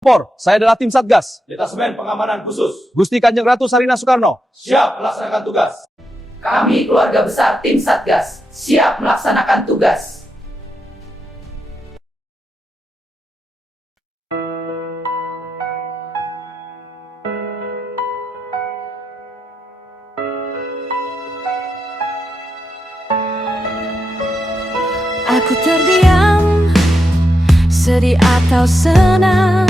Por, saya adalah tim Satgas. Detasemen Pengamanan Khusus. Gusti Kanjeng Ratu Sarina Soekarno. Siap melaksanakan tugas. Kami keluarga besar tim Satgas, siap melaksanakan tugas. Aku terdiam, sedih atau senang.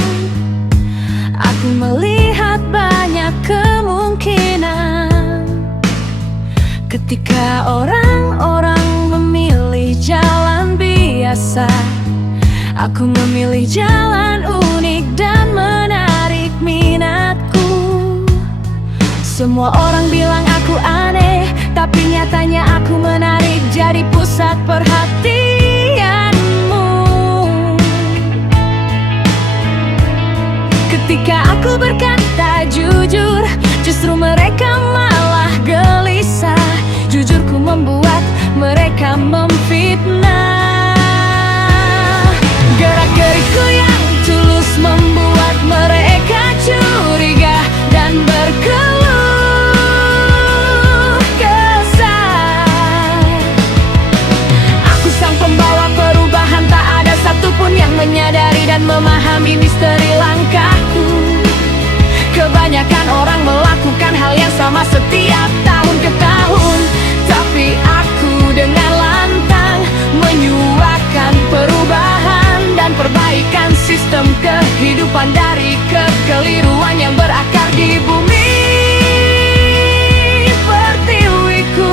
Aku melihat banyak kemungkinan. Ketika orang-orang memilih jalan biasa, aku memilih jalan unik dan menarik minatku. Semua orang bilang aku aneh, tapi nyatanya aku menarik jadi pusat perhatianmu. Ketika aku berkata jujur, justru mereka malah gelisah. Jujurku membuat mereka memfitnah. Gerak-gerikku yang tulus membuat mereka curiga dan berkeluh kesah. Aku sang pembawa perubahan, tak ada satupun yang menyadari dan memahami misteri langkahku. Kebanyakan orang melakukan hal yang sama setiap tahun ke tahun, tapi aku dengan lantang menyuarakan perubahan dan perbaikan sistem kehidupan dari kekeliruan yang berakar di bumi pertiwiku.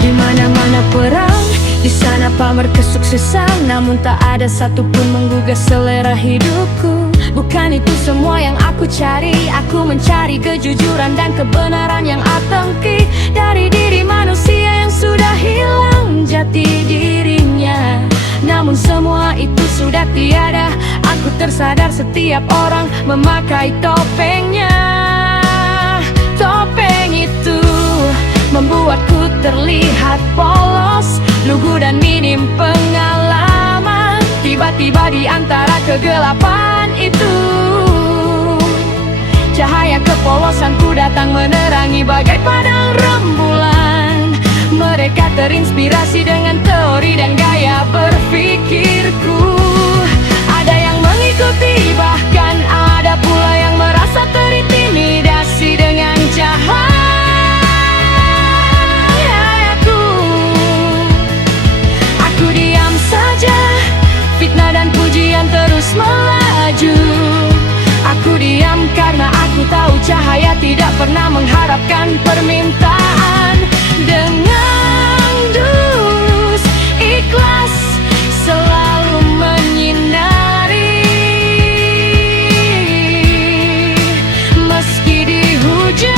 Di mana-mana perang, di sana pamer kesuksesan, namun tak ada satupun menggugah selera hidupku. Bukan itu semua yang aku cari. Aku mencari kejujuran dan kebenaran yang authentik dari diri manusia yang sudah hilang jati dirinya. Namun semua itu sudah tiada. Aku tersadar setiap orang memakai topengnya. Topeng itu membuatku terlihat polos, lugu dan minim pengalaman. Tiba-tiba di antara kegelapan itu, cahaya kepolosanku datang menerangi bagai padang rembulan. Mereka terinspirasi dengan teori dan gaya berpikirku. Ada yang mengikuti, bahkan ada pula yang merasa terintimidasi dengan cahayaku. Aku diam saja, fitnah dan pujian terus melaju. Aku diam karena aku tahu cahaya tidak pernah mengharapkan permintaan. Dengan tulus ikhlas selalu menyinari, meski dihujat.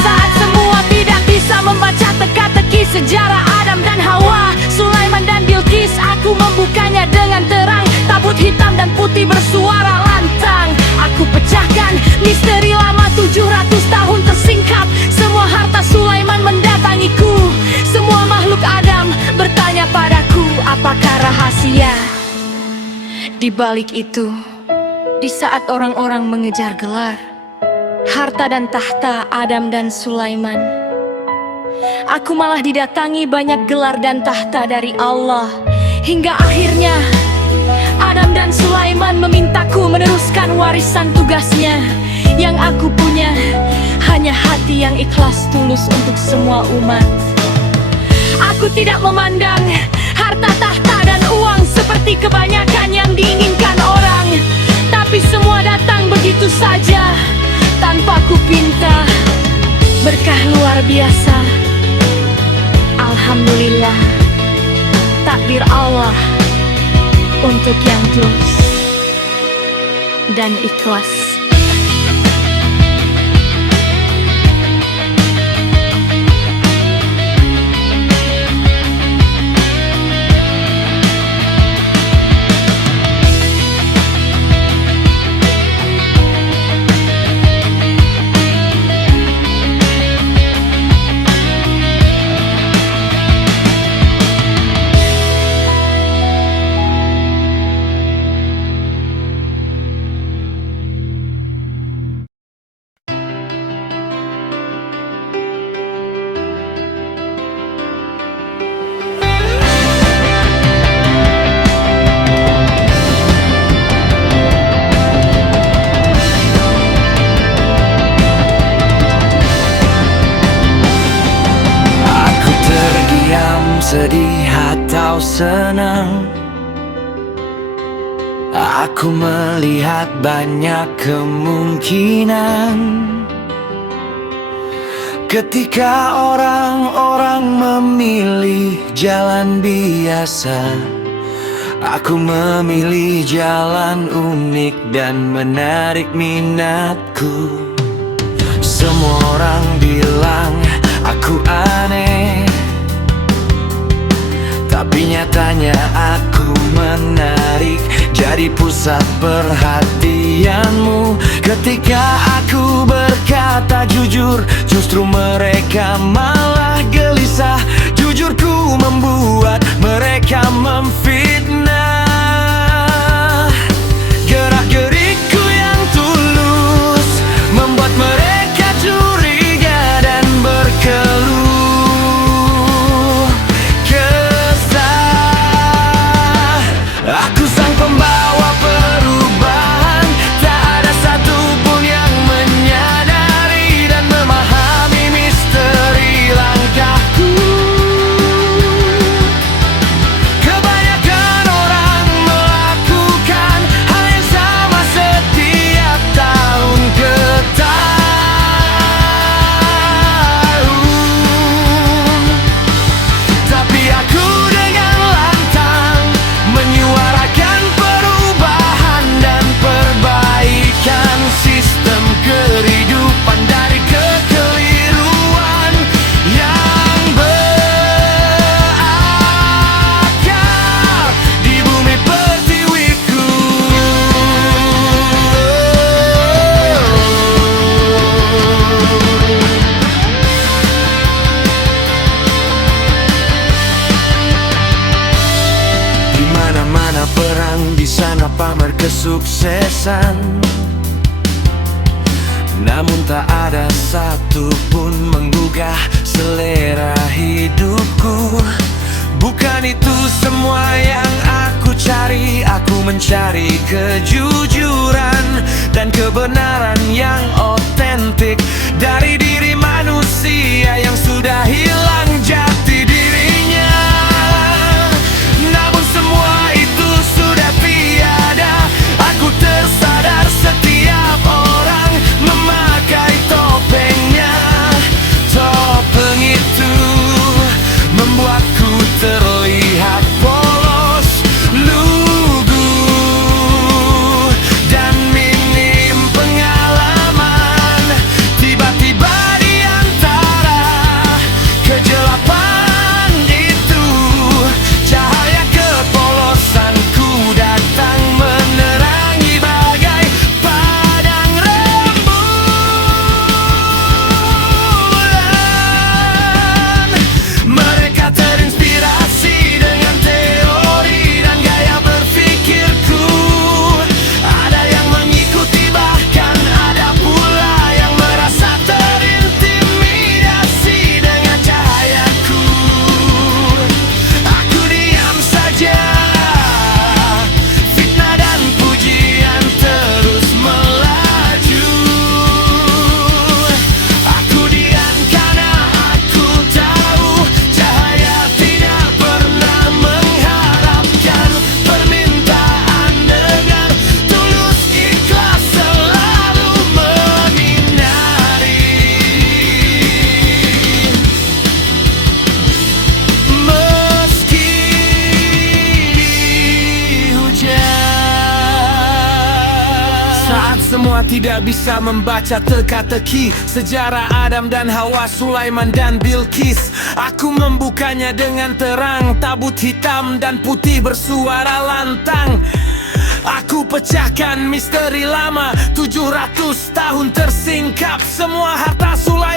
Saat semua tidak bisa membaca teka-teki sejarah Adam dan Hawa, Sulaiman dan Bilqis, aku membukanya dengan terang. Tabut hitam dan putih bersuara lantang. Aku pecahkan misteri lama 700 tahun tersingkap. Semua harta Sulaiman mendatangiku. Semua makhluk Adam bertanya padaku, apakah rahasia di balik itu? Di saat orang-orang mengejar gelar, harta dan tahta Adam dan Sulaiman, aku malah didatangi banyak gelar dan tahta dari Allah. Hingga akhirnya Adam dan Sulaiman memintaku meneruskan warisan tugasnya. Yang aku punya hanya hati yang ikhlas tulus untuk semua umat. Aku tidak memandang harta, tahta, dan uang seperti kebanyakan yang diinginkan orang. Tapi semua datang begitu saja tanpa ku pinta. Berkah luar biasa, alhamdulillah. Takdir Allah untuk yang tulus dan ikhlas. sedih atau senang, aku melihat banyak kemungkinan. Ketika orang-orang memilih jalan biasa, aku memilih jalan unik dan menarik minatku. Semua orang bilang aku aneh, tapi nyatanya aku menarik, jadi pusat perhatianmu. Ketika aku berkata jujur, justru mereka malah gelisah. Jujurku membuat mereka memfitnah. Gerak-gerikku yang tulus membuat mereka curiga dan berkeluh kesah. Aku sang pembawa perubahan, tak ada satupun yang menyadari dan memahami misteri langkahku. Kebanyakan orang melakukan hal yang sama setiap tahun ke tahun, tapi aku dengan lantang menyuarakan perubahan dan perbaikan sistem kehidupan dari kekeliruan yang berakar di bumi pertiwiku. Di mana-mana perang, di sana pamer kesuksesan, namun tak ada satupun menggugah selera hidupku. Bukan itu semua yang aku cari. Aku mencari kejujuran dan kebenaran yang otentik dari diri manusia yang sudah hilang jati dirinya. Namun semua itu sudah tiada. Aku tersadar setiap orang memakai topengnya. Topeng itu membuatku terlihat polos, lugu, dan minim pengalaman. Tiba-tiba di antara kegelapan itu, cahaya kepolosanku datang menerangi bagai padang rembulan. Mereka terinspirasi dengan teori dan gaya berpikirku. Ada yang mengikuti, bahkan ada pula yang merasa terintimidasi dengan cahayaku. Aku diam saja, fitnah dan pujian terus melaju. Aku diam karena aku tahu cahaya tidak pernah mengharapkan permintaan dengan tulus ikhlas selalu menyinari. Meski hujan, saat semua tidak bisa membaca teka-teki sejarah Adam dan Hawa, Sulaiman dan Bilqis, aku membukanya dengan terang. Tabut hitam dan putih bersuara lantang. Aku pecahkan misteri lama, 700 tahun tersingkap. Semua harta Sulaiman